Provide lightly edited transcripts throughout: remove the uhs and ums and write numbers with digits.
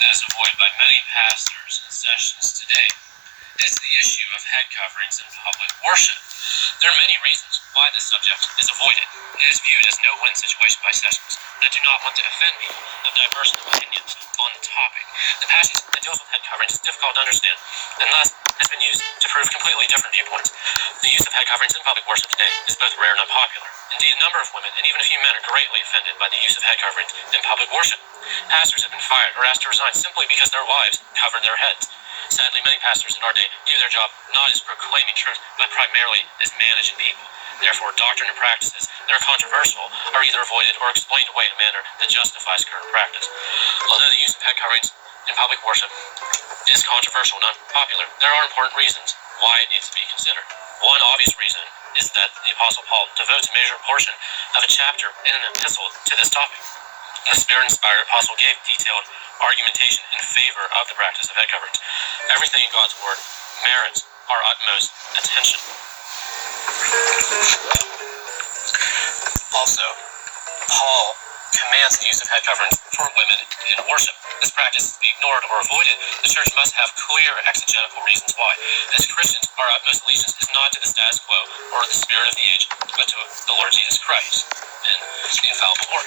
that is avoided by many pastors in sessions today is the issue of head coverings in public worship. There are many reasons why this subject is avoided. It is viewed as no-win situation by sessions that do not want to offend people of diverse opinions on the topic. The passage that deals with head coverings is difficult to understand, and thus has been used to prove completely different viewpoints. The use of head coverings in public worship today is both rare and unpopular. Indeed, a number of women and even a few men are greatly offended by the use of head coverings in public worship. Pastors have been fired or asked to resign simply because their wives covered their heads. Sadly, many pastors in our day view their job not as proclaiming truth, but primarily as managing people. Therefore, doctrine and practices that are controversial are either avoided or explained away in a manner that justifies current practice. Although the use of head coverings in public worship is controversial and unpopular, there are important reasons why it needs to be considered. One obvious reason is that the Apostle Paul devotes a major portion of a chapter in an epistle to this topic. The Spirit-inspired apostle gave detailed argumentation in favor of the practice of head coverings. Everything in God's word merits our utmost attention. Also, Paul commands the use of head coverings for women in worship. This practice is to be ignored or avoided. The church must have clear exegetical reasons why. As Christians, our utmost allegiance is not to the status quo or the spirit of the age, but to the Lord Jesus Christ and the infallible Lord.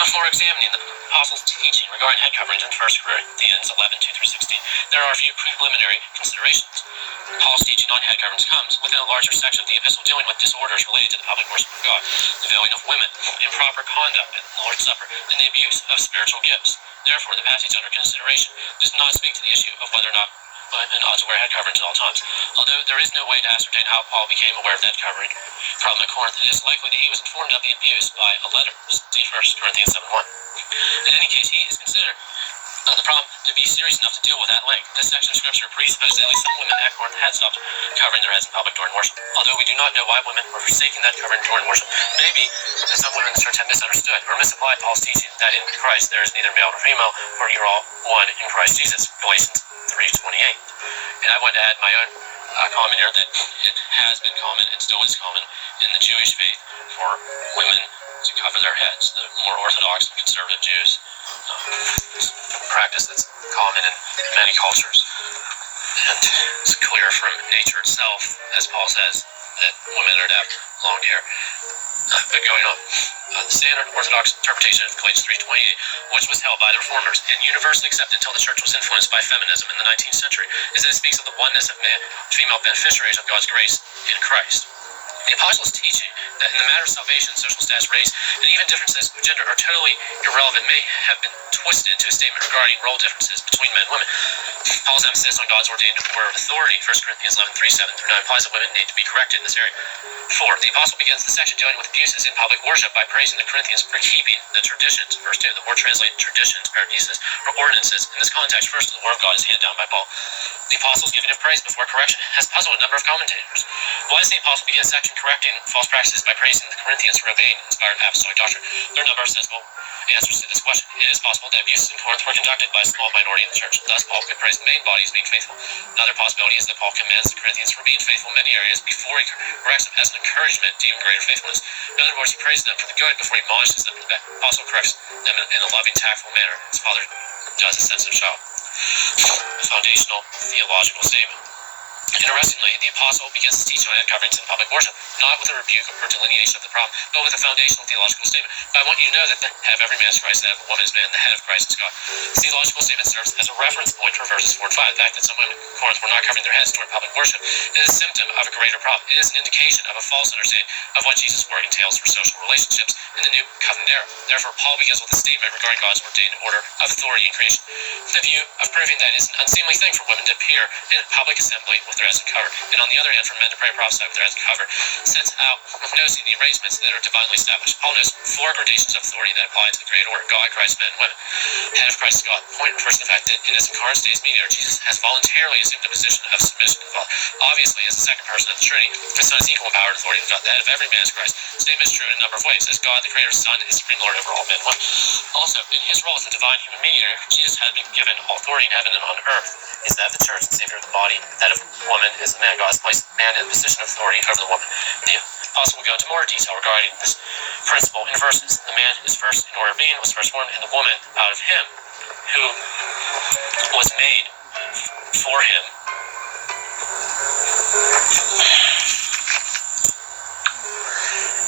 Before examining the apostles' teaching regarding head coverings in 1 Corinthians 11:2-16, there are a few preliminary considerations. Paul's teaching on head coverings comes within a larger section of the epistle dealing with disorders related to the public worship of God, the veiling of women, improper conduct at the Lord's Supper, and the abuse of spiritual gifts. Therefore, the passage under consideration does not speak to the issue of whether or not women ought to wear head coverings at all times. Although there is no way to ascertain how Paul became aware of that covering problem at Corinth, it is likely that he was informed of the abuse by a letter. See 1 Corinthians 7:1. In any case, he is considered the problem to be serious enough to deal with at length. This section of scripture presupposes at least some women at Corinth had stopped covering their heads in public during worship. Although we do not know why women were forsaking that covering during worship, maybe that some women in the church have misunderstood or misapplied Paul's teaching that in Christ there is neither male nor female, for you're all one in Christ Jesus. Galatians 3:28. And I want to add my own comment here that it has been common and still is common in the Jewish faith for women to cover their heads. The more Orthodox and conservative Jews practice that's common in many cultures. And it's clear from nature itself, as Paul says, that women are to have long hair. But going on, the standard Orthodox interpretation of Galatians 3:28, which was held by the Reformers and universally accepted until the church was influenced by feminism in the 19th century, is that it speaks of the oneness of female beneficiaries of God's grace in Christ. The apostles' teaching that in the matter of salvation, social status, race, and even differences of gender are totally irrelevant may have been twisted into a statement regarding role differences between men and women. Paul's emphasis on God's ordained order of authority, 1 Corinthians 11:3-7-9, implies that women need to be corrected in this area. 4. The apostle begins the section dealing with abuses in public worship by praising the Corinthians for keeping the traditions. Verse 2, the word translated traditions, paradises, or ordinances. In this context, first the word of God is handed down by Paul. The apostle's giving of praise before correction has puzzled a number of commentators. Why does the apostle begin a section correcting false practices by praising the Corinthians for obeying inspired apostolic doctrine? There are a number of sensible answers to this question. It is possible that abuses in Corinth were conducted by a small minority in the church. Thus, Paul could praise the main body as being faithful. Another possibility is that Paul commends the Corinthians for being faithful in many areas before he corrects them as an encouragement to even greater faithfulness. In other words, he praises them for the good before he admonishes them for the bad. Also corrects them in a loving, tactful manner, as father does a sensitive child. A foundational theological statement. Interestingly, the apostle begins his teaching on head coverings in public worship, not with a rebuke or delineation of the problem, but with a foundational theological statement. But I want you to know that the head of every man is Christ, the head of a woman is man, the head of Christ is God. This theological statement serves as a reference point for verses 4 and 5. The fact that some women in Corinth were not covering their heads during public worship is a symptom of a greater problem. It is an indication of a false understanding of what Jesus' word entails for social relationships in the new covenant era. Therefore, Paul begins with a statement regarding God's ordained order of authority in creation. The view of proving that it is an unseemly thing for women to appear in a public assembly with their heads uncovered, and on the other hand, for men to pray and prophesy with their heads uncovered, sets out noticing the arrangements that are divinely established. Paul knows 4 gradations of authority that apply to the great order: God, Christ, men, and women. Head of Christ is God. The point refers to the fact that in his incarnate state as mediator, Jesus has voluntarily assumed a position of submission to the Father. Obviously, as the second person of the Trinity, the Son is equal in power and authority to God. The head of every man is Christ. The statement is true in a number of ways. As God, the Creator's Son, is supreme Lord over all men and women. Also, in his role as the divine human mediator, Jesus had been given all authority in heaven and on earth. Is that of the church and Savior of the body, that of woman is the man. God has placed man in a position of authority over the woman. The apostle will go into more detail regarding this principle in verses. The man is first in order of being, was first born, and the woman out of him, who was made for him,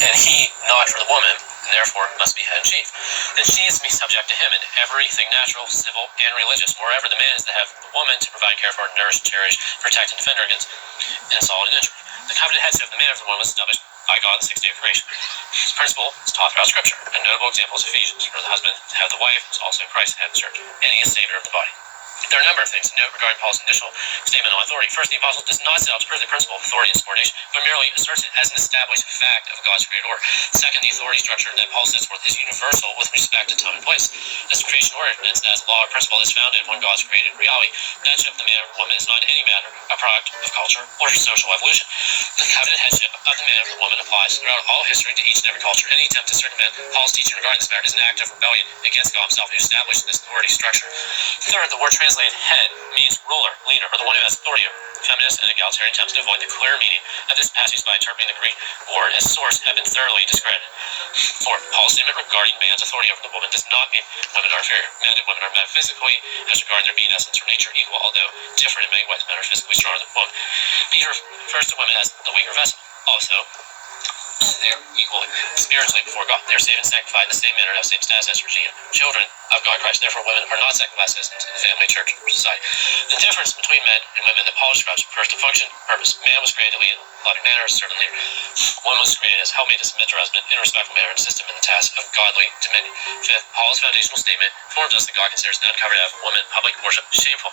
and he not for the woman, and therefore must be head and chief. Then she is to be subject to him in everything natural, civil, and religious. Moreover, the man is to have the woman to provide, care for, nourish, cherish, protect, and defend her against insult and injury. The covenant headship of the man of the woman was established by God on the sixth day of creation. This principle is taught throughout Scripture, and notable examples of Ephesians, where the husband to have the wife is also Christ head of the church, and he is Savior of the body. There are a number of things to note regarding Paul's initial statement on authority. First, the apostle does not set out to prove the principle of authority and subordination, but merely asserts it as an established fact of God's created order. Second, the authority structure that Paul sets forth is universal with respect to time and place. This creation ordinance as law or principle is founded on God's created reality. The headship of the man or woman is not in any manner a product of culture or social evolution. The covenant headship of the man or the woman applies throughout all history to each and every culture. Any attempt to circumvent Paul's teaching regarding this matter is an act of rebellion against God himself, who established this authority structure. Third, the word translated head means ruler, leader, or the one who has authority over. Feminist and egalitarian attempts to avoid the clear meaning of this passage by interpreting the Greek word as source have been thoroughly discredited. Fourth, Paul's statement regarding man's authority over the woman does not mean women are inferior. Men and women are metaphysically, as regarding their being, essence, or nature, equal, although different in many ways. Men are physically stronger than women. Peter refers to women as the weaker vessel. Also, they are equally spiritually before God. They are saved and sanctified in the same manner and have the same status as Regina, children of God Christ. Therefore, women are not second-class citizens in the family, church, or society. The difference between men and women that Paul describes refers to function, purpose. Man was created to lead in a loving manner as servant leader. Woman was created as helpmate to submit to her husband in a respectful manner and assist him in the task of godly dominion. Fifth, Paul's foundational statement informs us that God considers the uncovered of woman public worship shameful,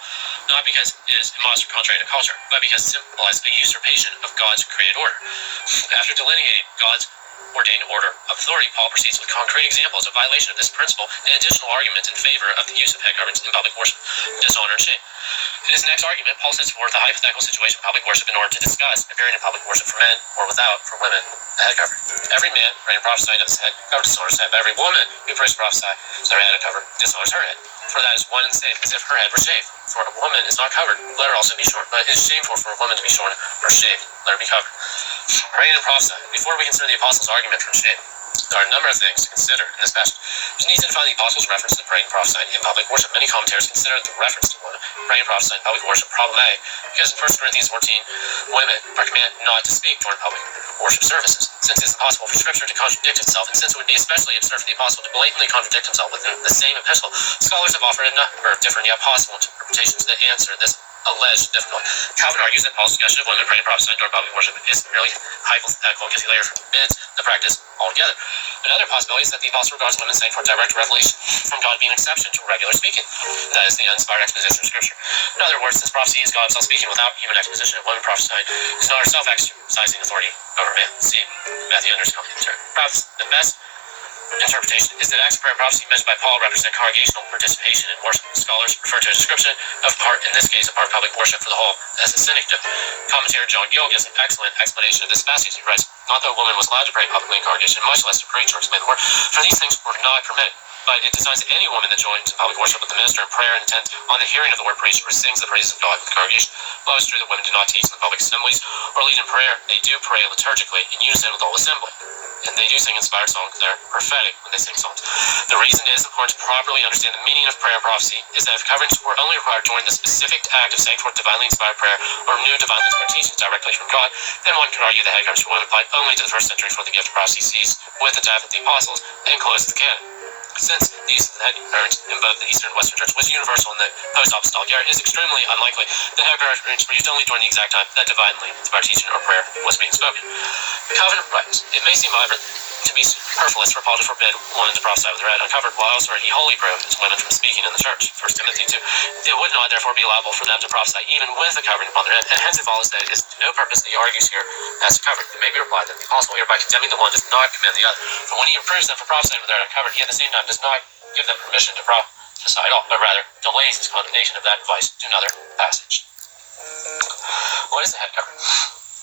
not because it is immodest or contrary to culture, but because it symbolizes a usurpation of God's created order. After delineating God's ordained order of authority, Paul proceeds with concrete examples of violation of this principle and additional arguments in favor of the use of head coverings in public worship, dishonor, and shame. In his next argument, Paul sets forth a hypothetical situation of public worship in order to discuss a period of public worship for men or without for women a head covering. Every man praying and prophesying of his head covered dishonors his head, but every woman who prays and prophesies their head covered dishonors her head. For that is one and the same, as if her head were shaved. For a woman is not covered, let her also be shorn. But it is shameful for a woman to be shorn or shaved, let her be covered. Praying and prophesying. Before we consider the apostles' argument from shame, there are a number of things to consider in this passage. There's need to find the apostles' reference to praying and prophesying in public worship. Many commentators consider the reference to praying and prophesying in public worship problematic because in 1 Corinthians 14, women are commanded not to speak during public worship services, since it is impossible for Scripture to contradict itself, and since it would be especially absurd for the apostle to blatantly contradict himself within the same epistle. Scholars have offered a number of different yet possible interpretations that answer this alleged difficulty. Calvin argues that Paul's discussion of women praying and prophesying during public worship is merely hypothetical because he later forbids the practice altogether. Another possibility is that the apostle regards women saying for direct revelation from God being an exception to regular speaking. That is the uninspired exposition of Scripture. In other words, since prophecy is God himself speaking without human exposition, women prophesying is not herself exercising authority over man. See Matthew Under's commentary. Perhaps the best interpretation is that acts of prayer and prophecy mentioned by Paul represent congregational participation in worship. Scholars refer to a description of part, in this case, a part of public worship for the whole, as a synecdoche. Commentator John Gill gives an excellent explanation of this passage. He writes, not that a woman was allowed to pray publicly in congregation, much less to preach or explain the word, for these things were not permitted. But it designs any woman that joins in public worship with the minister in prayer and intends on the hearing of the word preached or sings the praises of God with the congregation. While it's true that women do not teach in the public assemblies or lead in prayer, they do pray liturgically in unison with the whole assembly. And they do sing inspired songs that are prophetic when they sing songs. The reason it is important to properly understand the meaning of prayer and prophecy is that if coverings were only required during the specific act of saying forth divinely inspired prayer or new divinely inspired teachings directly from God, then one could argue that head coverings for women applied only to the first century before the gift of prophecy ceased with the death of the apostles and closed the canon. Since the use of the head coverings in both the Eastern and Western Church was universal in the post-apostolic era, it is extremely unlikely that head coverings were used only during the exact time that divinely inspired teaching or prayer was being spoken. Calvin writes, it may seem, however, to be superfluous for Paul to forbid women to prophesy with their head uncovered, while elsewhere he wholly prohibits women from speaking in the church. 1 Timothy 2. It would not therefore be allowable for them to prophesy even with a covering upon their head, and hence it follows that it is to no purpose that he argues here as to covering. It may be replied that the apostle here by condemning the one does not commend the other, for when he reproves them for prophesying with their head uncovered, he at the same time does not give them permission to prophesy at all, but rather delays his condemnation of that advice to another passage. What is a head covering?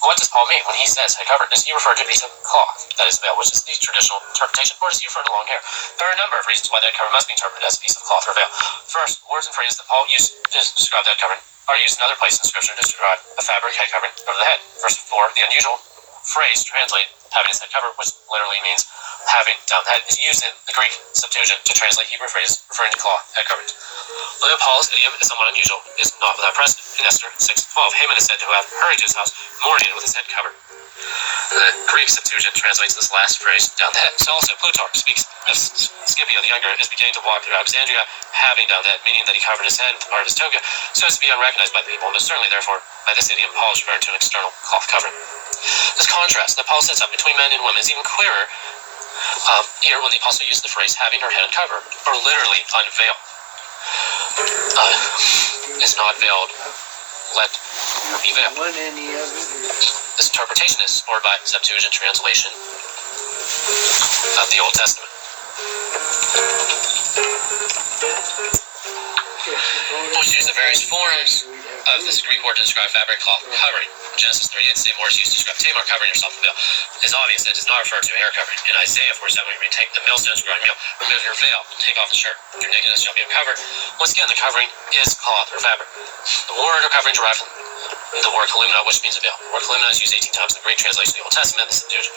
What does Paul mean when he says head covered? Does he refer to a piece of cloth, that is the veil, which is the traditional interpretation, or does he refer to long hair? There are a number of reasons why that covering must be interpreted as a piece of cloth or veil. First, words and phrases that Paul used to describe that covering are used in other places in Scripture to describe a fabric head covering over the head. Verse 4, the unusual phrase translated having his head covered, which literally means having down the head is used in the Greek Septuagint to translate Hebrew phrases referring to cloth head coverings. Although Paul's idiom is somewhat unusual, it is not without precedent. In Esther 6:12, Haman is said to have hurried to his house, mourning with his head covered. The Greek Septuagint translates this last phrase down the head. So also Plutarch speaks of Scipio the Younger is beginning to walk through Alexandria, having down the head, meaning that he covered his head with part of his toga, so as to be unrecognized by the people, and certainly, therefore, by this idiom, Paul is referring to an external cloth covering. This contrast that Paul sets up between men and women is even clearer here when the apostle used the phrase having her head uncovered, or literally unveiled. Is not veiled, let her be veiled. This interpretation is supported by Septuagint translation of the Old Testament. Which use the various forms of this Greek word to describe fabric cloth covering. In Genesis 38, the same word is used to describe Tamar covering herself with veil. It is obvious that it does not refer to hair covering. In Isaiah 47, we read, take the millstones growing meal, remove your veil, take off the shirt, your nakedness shall be uncovered. Once again, the covering is cloth or fabric. The word or covering derived from the word kalumna, which means a veil. The word kalumna is used 18 times in the Greek translation of the Old Testament and the Septuagint.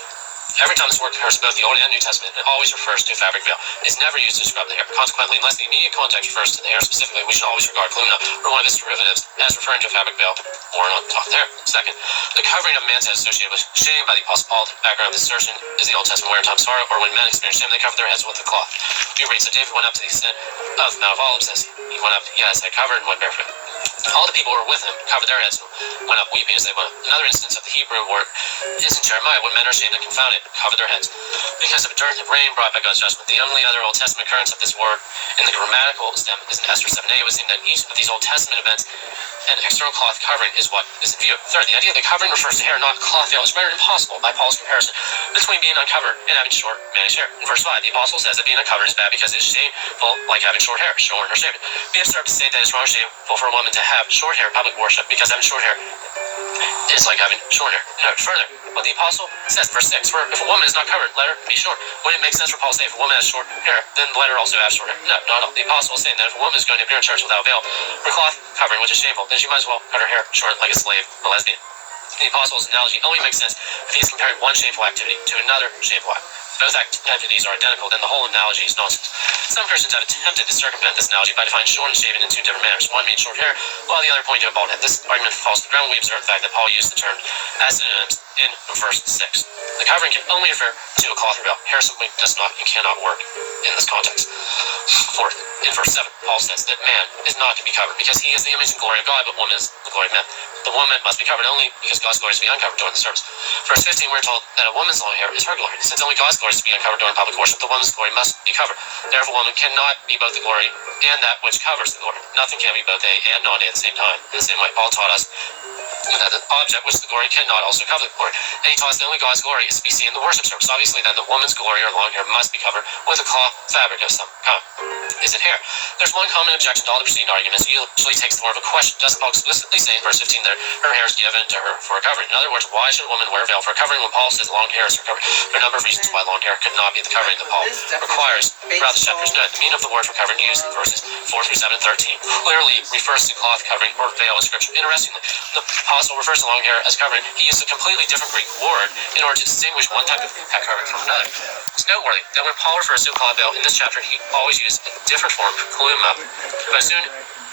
Every time this word occurs in both the Old and New Testament, it always refers to a fabric veil. It's never used to describe the hair. Consequently, unless the immediate context refers to the hair specifically, we should always regard kalumna or one of its derivatives as referring to a fabric veil worn on top of the hair. Second, the covering of man's head associated with shame by the Apostle Paul. The background of this assertion is the Old Testament wear in time of sorrow, or when men experience shame, they cover their heads with a cloth. We read, so David went up to the extent of the Mount of Olives, as he went up, he had his head covered and went barefoot. All the people who were with him covered their heads and went up weeping as they went up. Another instance of the Hebrew word is in Jeremiah, when men are shamed and confounded, cover their heads because of a dearth of rain brought by God's judgment. The only other Old Testament occurrence of this word in the grammatical stem is in Esther 7a. It was seen that each of these Old Testament events and external cloth covering is what is in view. Third, the idea that covering refers to hair, not cloth veil, is rendered impossible by Paul's comparison between being uncovered and having short, mannish hair. In verse 5, the apostle says that being uncovered is bad because it is shameful, like having short hair, shorn or shaved. Be absurd to say that it's wrong or shameful for a woman to have short hair in public worship, because having short hair is like having short hair. Note further what the apostle says, verse 6, for if a woman is not covered, let her be short. Would it make sense for Paul to say if a woman has short hair, then let her also have short hair? No, not at all. The apostle is saying that if a woman is going to appear in church without a veil or cloth covering, which is shameful, then she might as well cut her hair short like a slave, a lesbian. The apostle's analogy only makes sense if he is comparing one shameful activity to another shameful act. Both activities are identical, then the whole analogy is nonsense. Some Christians have attempted to circumvent this analogy by defining short and shaving in two different manners. One means short hair, while the other pointing to a bald head. This argument falls to the ground when we observe the fact that Paul used the term as synonyms in verse 6. The covering can only refer to a cloth or veil. Hair simply does not and cannot work in this context. Fourth, in verse 7, Paul says that man is not to be covered because he is the image and glory of God, but woman is the glory of man. The woman must be covered only because God's glory is to be uncovered during the service. Verse 15, we're told that a woman's long hair is her glory. Since only God's glory is to be uncovered during public worship, the woman's glory must be covered. Therefore, a woman cannot be both the glory and that which covers the glory. Nothing can be both A and non-A at the same time. In the same way, Paul taught us that the object which the glory cannot also cover the glory. And he taught us that only God's glory is to be seen in the worship service. Obviously, then, the woman's glory or long hair must be covered with a cloth fabric of some kind. Is it hair? There's one common objection to all the preceding arguments. It usually takes the form of a question. Doesn't Paul explicitly say in verse 15 that her hair is given to her for a covering? In other words, why should a woman wear a veil for a covering when Paul says long hair is her covering? There are a number of reasons why long hair could not be the covering that Paul requires throughout the chapters. Note, the meaning of the word for covering used in verses 4 through 7 and 13 clearly refers to cloth covering or veil in Scripture. Interestingly, the apostle refers to long hair as covering. He used a completely different Greek word in order to distinguish one type of head covering from another. It's noteworthy that when Paul refers to a cloth veil in this chapter, he always used a different form, kaluma, but as soon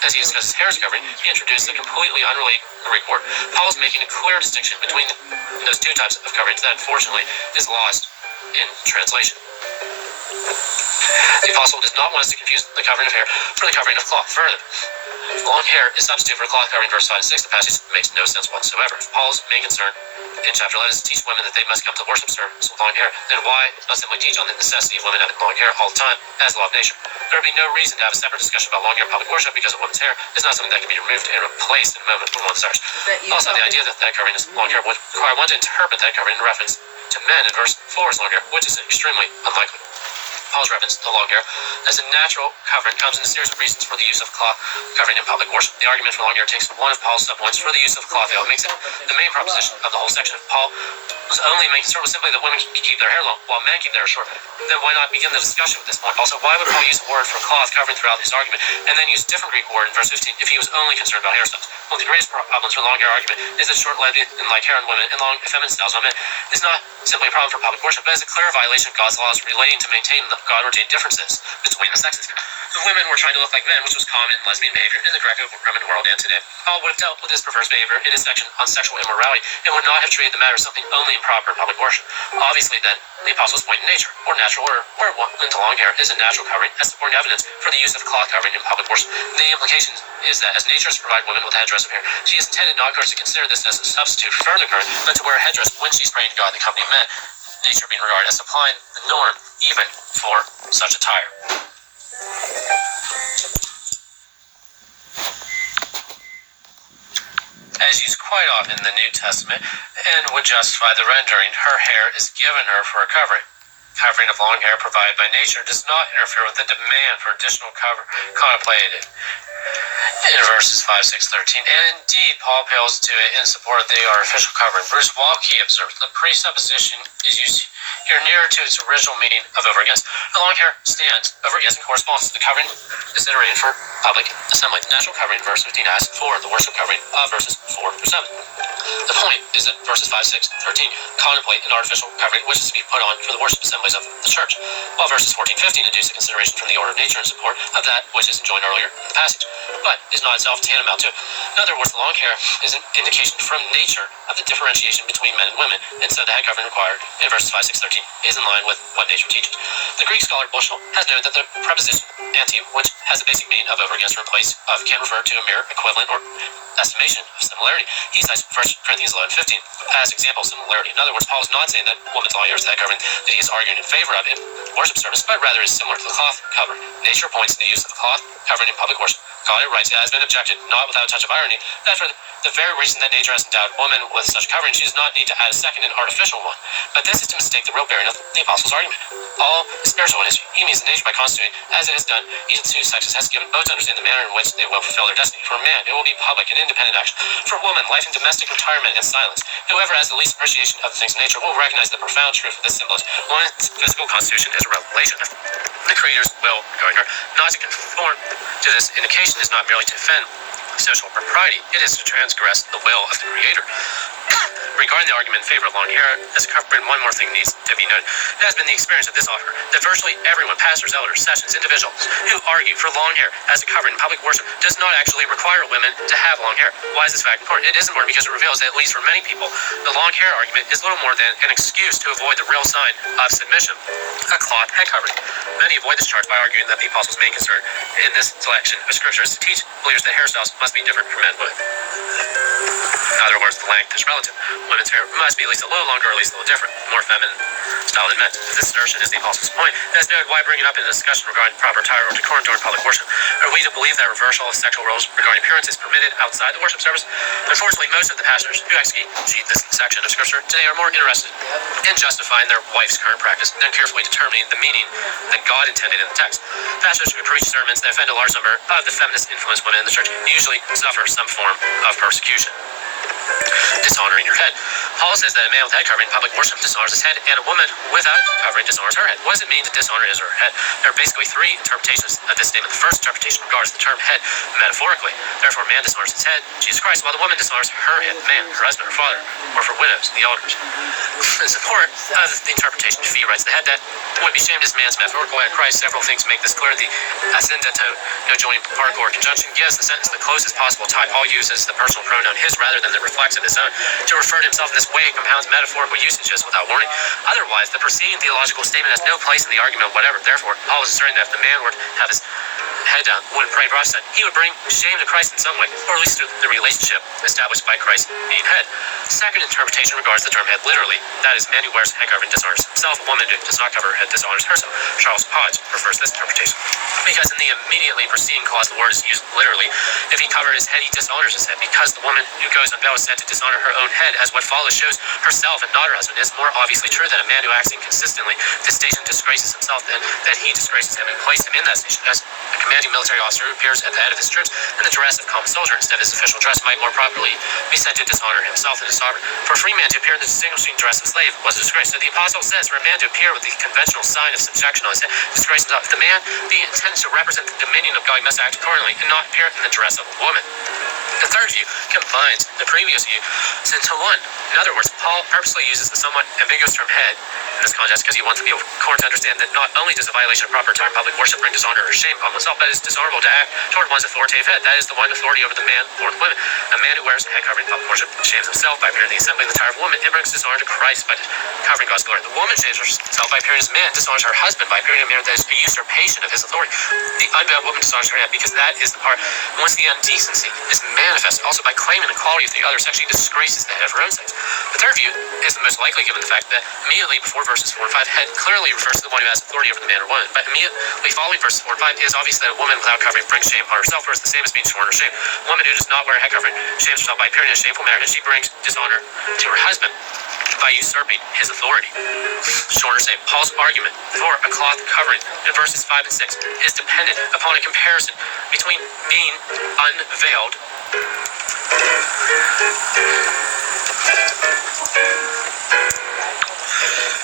as he discusses hair's covering, he introduced a completely unrelated Greek word. Paul is making a clear distinction between those two types of coverings that, unfortunately, is lost in translation. The apostle does not want us to confuse the covering of hair for the covering of cloth. Further, long hair is substitute for cloth covering, verse 5 and 6. The passage makes no sense whatsoever. If Paul's main concern in chapter 11 is to teach women that they must come to worship service with long hair, then why not simply teach on the necessity of women having long hair all the time as law of nature? There would be no reason to have a separate discussion about long hair in public worship because a woman's hair is not something that can be removed and replaced in a moment when one desires. Also, the idea that that covering is long hair would require one to interpret that covering in reference to men in verse 4 is long hair, which is extremely unlikely. Paul's reference to long hair as a natural covering comes in a series of reasons for the use of cloth covering in public worship. The argument for long hair takes one of Paul's subpoints for the use of cloth veil. It makes it the main proposition of the whole section. If Paul was only making concern was simply that women can keep their hair long while men keep their hair short, then why not begin the discussion with this point? Also, why would Paul use the word for cloth covering throughout his argument and then use a different Greek word in verse 15 if he was only concerned about hairstyles? One of the greatest problems for the long hair argument is that short, lesbian, and like hair on women and long, effeminate styles on men is not simply a problem for public worship, but is a clear violation of God's laws relating to maintaining the God-ordained differences between the sexes. The women were trying to look like men, which was common lesbian behavior in the Greco-Roman world and today. Paul would have dealt with this perverse behavior in his section on sexual immorality and would not have treated the matter as something only improper in public worship. Obviously, then, the apostles point in nature, or natural order, where women to long hair is a natural covering as supporting evidence for the use of cloth covering in public worship. The implication is that as nature has provided women with a headdress of hair, she is intended not, of course, to consider this as a substitute for further covering, but to wear a headdress when she's praying to God in the company of men, nature being regarded as supplying the norm even for such attire. As used quite often in the New Testament, and would justify the rendering, her hair is given her for a covering. Covering of long hair provided by nature does not interfere with the demand for additional cover contemplated in verses 5, 6, 13. And indeed, Paul appeals to it in support of the artificial covering. Bruce Walke observes the presupposition is used here nearer to its original meaning of over against. The long hair stands over against and corresponds to the covering considerated for public assembly. The natural covering, verse 15, asks for the worship covering of verses 4 through 7. The point is that verses 5, 6, 13 contemplate an artificial covering which is to be put on for the worship assemblies of the church, while verses 14, 15 induce a consideration from the order of nature in support of that which is enjoined earlier in the passage, but is not itself tantamount to it. In other words, the long hair is an indication from nature of the differentiation between men and women, and so the head covering required in verses 5, 6, 13 is in line with what nature teaches. The Greek scholar Bushel has noted that the preposition anti, which has the basic meaning of over against or in place of, can refer to a mere equivalent or estimation of similarity. He cites 1 Corinthians 11:15 as example of similarity. In other words, Paul is not saying that woman's long hair is the head covering that he is arguing in favor of in worship service, but rather is similar to the cloth cover. Nature points to the use of the cloth covering in public worship. God writes, it has been objected, not without a touch of irony, that for the very reason that nature has endowed woman with such covering, she does not need to add a second and artificial one. But this is to mistake the real bearing of the apostles' argument. All is spiritual in history. He means that nature, by constituting, as it has done, each of the two sexes has given both to understand the manner in which they will fulfill their destiny. For man, it will be public and independent action. For woman, life in domestic retirement and silence. Whoever has the least appreciation of the things of nature will recognize the profound truth of this symbolism. One's physical constitution is a revelation of the Creator's will regarding her. Not to conform to this indication is not merely to offend social propriety, it is to transgress the will of the Creator. Regarding the argument in favor of long hair as a covering, one more thing needs to be noted. It has been the experience of this author that virtually everyone, pastors, elders, sessions, individuals, who argue for long hair as a covering in public worship does not actually require women to have long hair. Why is this fact important? It is important because it reveals that, at least for many people, the long hair argument is little more than an excuse to avoid the real sign of submission, a cloth head covering. Many avoid this charge by arguing that the apostles' main concern in this selection of scripture is to teach believers that hairstyles must be different from men and women. In other words, the length is relative. Women's hair must be at least a little longer or at least a little different, more feminine style than men's. If this assertion is the apostles' point, then it's noted why bring it up in a discussion regarding proper attire or decorum during public worship. Are we to believe that reversal of sexual roles regarding appearance is permitted outside the worship service? Unfortunately, most of the pastors who exegete this section of scripture today are more interested in justifying their wife's current practice than carefully determining the meaning that God intended in the text. Pastors who preach sermons that offend a large number of the feminist-influenced women in the church usually suffer some form of persecution. Dishonoring your head. Paul says that a man with head covering in public worship dishonors his head, and a woman without covering dishonors her head. What does it mean to dishonor his or her head? There are basically three interpretations of this statement. The first interpretation regards the term head metaphorically. Therefore, man dishonors his head, Jesus Christ, while the woman dishonors her head, man, her husband, her father, or for widows, the elders. In support of the interpretation, Fee writes, the head that would be shamed as man's metaphorical head of Christ. Several things make this clear. The ascendento, no joining particle or conjunction, gives the sentence the closest possible tie. Paul uses the personal pronoun his rather than the reflexive his own to refer to himself in this way. It compounds metaphorical usages without warning. Otherwise, the preceding theological statement has no place in the argument whatever. Therefore, Paul is asserting that if the man were to have his head down when praying Protestant, he would bring shame to Christ in some way, or at least through the relationship established by Christ being head. The second interpretation regards the term head literally. That is, man who wears head covering dishonors himself. A woman who does not cover her head dishonors herself. Charles Hodge prefers this interpretation, because in the immediately preceding clause, the word is used literally. If he covered his head, he dishonors his head, because the woman who goes unveiled is said to dishonor her own head, as what follows shows herself and not her husband. It is more obviously true that a man who acts inconsistently this station disgraces himself than that he disgraces him and placed him in that station. As a commanding military officer who appears at the head of his troops in the dress of common soldier instead of his official dress might more properly be said to dishonor himself and his sovereign. For a free man to appear in the distinguishing dress of a slave was a disgrace. So the apostle says for a man to appear with the conventional sign of subjection on his head, disgrace himself. If the man be intended to represent the dominion of God, he must act accordingly and not appear in the dress of a woman. The third view combines the previous view into one. In other words, Paul purposely uses the somewhat ambiguous term head in this context because he wants the court to understand that not only does a violation of proper time public worship bring dishonor or shame upon oneself, but it is dishonorable to act toward one's authoritative head. That is the one authority over the man or the women. A man who wears a head covering in public worship shames himself by appearing in the assembly of the tire of a woman and brings dishonor to Christ by covering God's glory. The woman shames herself by appearing as a man, dishonors her husband by appearing in a manner that is a usurpation of his authority. The unveiled woman dishonors her head because that is the part once the indecency is manifested, also by claiming equality with the other sex, she disgraces the head of her own sex. The third view is the most likely given the fact that immediately before verses 4 and 5, head clearly refers to the one who has authority over the man or woman, but immediately following verses 4 and 5 is obvious that a woman without covering brings shame on herself, whereas the same as being shorn or shame. A woman who does not wear a head covering shames herself by appearing in a shameful manner, and she brings dishonor to her husband by usurping his authority. Shorn or shame. Paul's argument for a cloth covering in verses 5 and 6 is dependent upon a comparison between being unveiled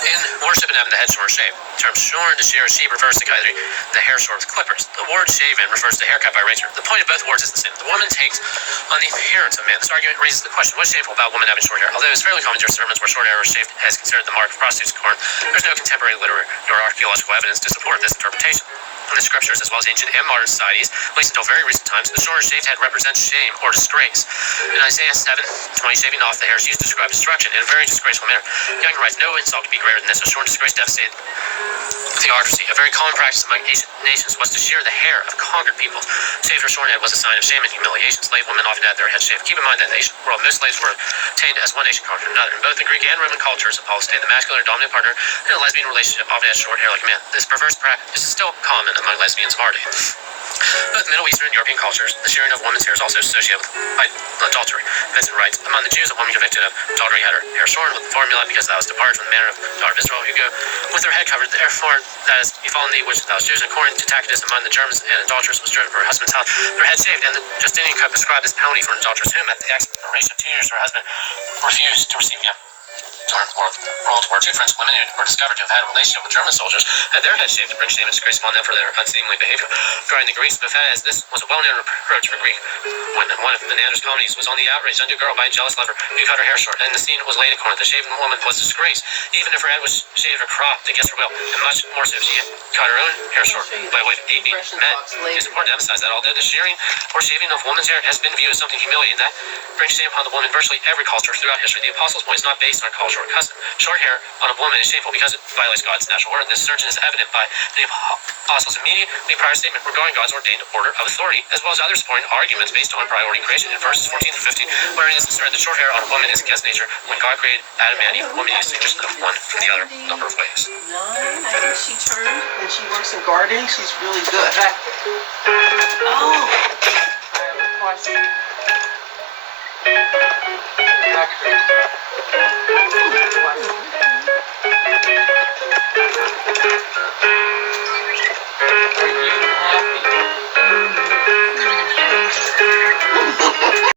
in worship and having the head shorn or shaved. The term shorn to shear a sheep refers to cutting the hair short with clippers. The word shaven refers to haircut by razor. The point of both words is the same. The woman takes on the appearance of man. This argument raises the question, what's shameful about women having short hair? Although it's fairly common to hear sermons where short hair or shaved head is considered the mark of prostitutes in Corinth, there's no contemporary literary or archaeological evidence to support this interpretation. In the scriptures, as well as ancient and modern societies, at least until very recent times, the short or shaved head represents shame or disgrace. In Isaiah 7:20, shaving off the hair is used to describe destruction in a very disgraceful manner. Younger writes, no insult could be greater than this. A short and disgrace devastated theocracy. A very common practice among ancient nations was to shear the hair of conquered peoples. Shaved or shorn head was a sign of shame and humiliation. Slave women often had their heads shaved. Keep in mind that in the ancient world, most slaves were obtained as one nation conquered another. In both the Greek and Roman cultures, Paul stated the masculine or dominant partner in a lesbian relationship often had short hair like a man. This perverse practice is still common among lesbians of our day. Both Middle Eastern and European cultures, the shearing of women's hair is also associated with adultery. Vincent writes, among the Jews, a woman convicted of adultery had her hair shorn with the formula because thou hast departed from the manner of the daughter of Israel, who go with her head covered. Therefore, that is befallen thee, which thou hast chosen. According to Tacitus, among the Germans, an adulteress was driven from her husband's house, their head shaved, and the Justinian Code prescribed this penalty for an adulteress, whom at the expiration of 2 years her husband refused to receive him. World War II, French women who were discovered to have had a relationship with German soldiers had their heads shaved to bring shame and disgrace upon them for their unseemly behavior. Regarding the Greeks, as this was a well-known reproach for Greek women. One of Menander's comedies was on the outraged undue girl by a jealous lover who cut her hair short, and the scene was laid at Corinth. The shaven woman was disgraced, even if her head was shaved or cropped against her will, and much more so if she had cut her own hair short by way of aping men. It is important to emphasize that although the shearing or shaving of woman's hair has been viewed as something humiliating, that brings shame upon the woman in virtually every culture throughout history. The Apostles' point is not based on culture or custom. Short hair on a woman is shameful because it violates God's natural order. This assertion is evident by the Apostles' immediately prior statement regarding God's ordained order of authority, as well as other supporting arguments based on priority creation in verses 14 through 15, wherein it is asserted that short hair on a woman is against nature. When God created Adam and Eve, the woman is distinguished of one from the other number of ways. 9, I think she turned, and she works in gardening. She's really good. Oh, I have a question.